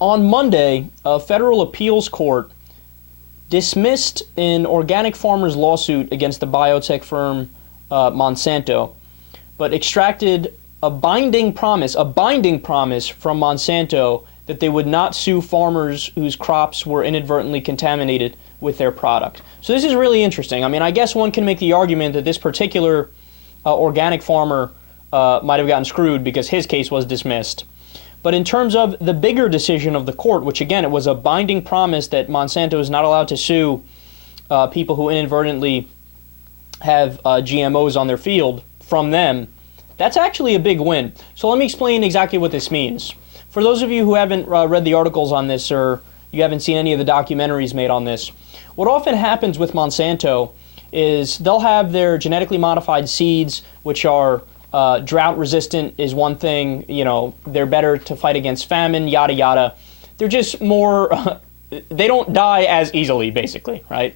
On Monday, a federal appeals court dismissed an organic farmer's lawsuit against the biotech firm Monsanto, but extracted a binding promise from Monsanto that they would not sue farmers whose crops were inadvertently contaminated with their product. So this is really interesting. I mean, I guess one can make the argument that this particular organic farmer might have gotten screwed because his case was dismissed. But in terms of the bigger decision of the court, which again, it was a binding promise that Monsanto is not allowed to sue people who inadvertently have GMOs on their field from them, that's actually a big win. So let me explain exactly what this means. For those of you who haven't read the articles on this, or you haven't seen any of the documentaries made on this, what often happens with Monsanto is they'll have their genetically modified seeds, which are drought resistant is one thing, you know, they're better to fight against famine, yada yada. They're just more, they don't die as easily, basically, right?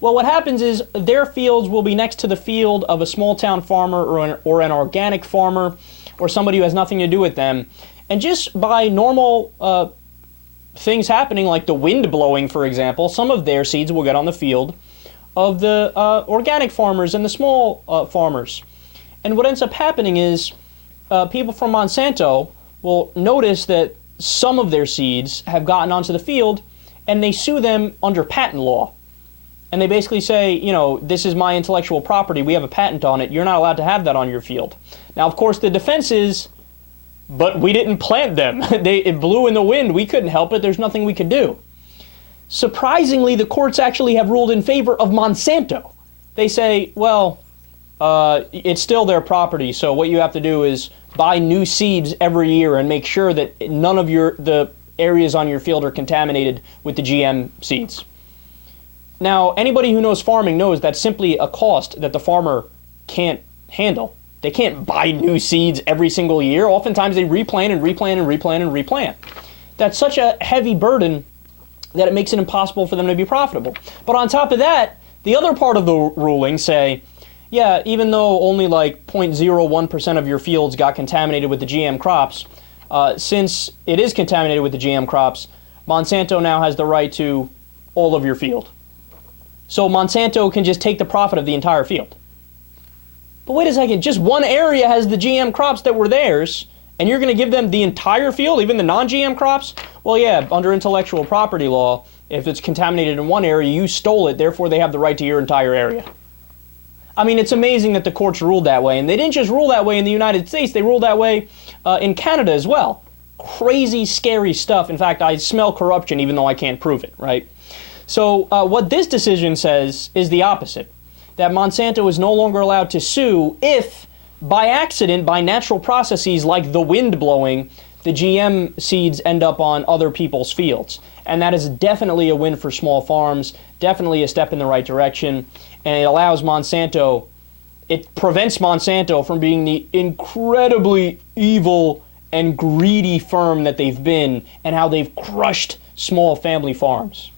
Well, what happens is their fields will be next to the field of a small town farmer or an organic farmer or somebody who has nothing to do with them. And just by normal things happening, like the wind blowing, for example, some of their seeds will get on the field of the organic farmers and the small farmers. And what ends up happening is people from Monsanto will notice that some of their seeds have gotten onto the field, and they sue them under patent law. And they basically say, you know, this is my intellectual property, we have a patent on it, you're not allowed to have that on your field. Now, of course, the defense is, but we didn't plant them. It blew in the wind, we couldn't help it, there's nothing we could do. Surprisingly, the courts actually have ruled in favor of Monsanto. They say, well, it's still their property, so what you have to do is buy new seeds every year and make sure that none of the areas on your field are contaminated with the GM seeds. Now, anybody who knows farming knows that's simply a cost that the farmer can't handle. They can't buy new seeds every single year. Oftentimes they replant and replant and replant and replant. That's such a heavy burden that it makes it impossible for them to be profitable. But on top of that, the other part of the ruling say, yeah, even though only like 0.01% of your fields got contaminated with the GM crops, since it is contaminated with the GM crops, Monsanto now has the right to all of your field. So Monsanto can just take the profit of the entire field. But wait a second, just one area has the GM crops that were theirs, and you're going to give them the entire field, even the non-GM crops? Well, yeah, under intellectual property law, if it's contaminated in one area, you stole it, therefore they have the right to your entire area. I mean, it's amazing that the courts ruled that way. And they didn't just rule that way in the United States, they ruled that way in Canada as well. Crazy, scary stuff. In fact, I smell corruption even though I can't prove it, right? So what this decision says is the opposite. That Monsanto is no longer allowed to sue if, by accident, by natural processes like the wind blowing, the GM seeds end up on other people's fields. And that is definitely a win for small farms, definitely a step in the right direction, and it allows Monsanto, it prevents Monsanto from being the incredibly evil and greedy firm that they've been and how they've crushed small family farms.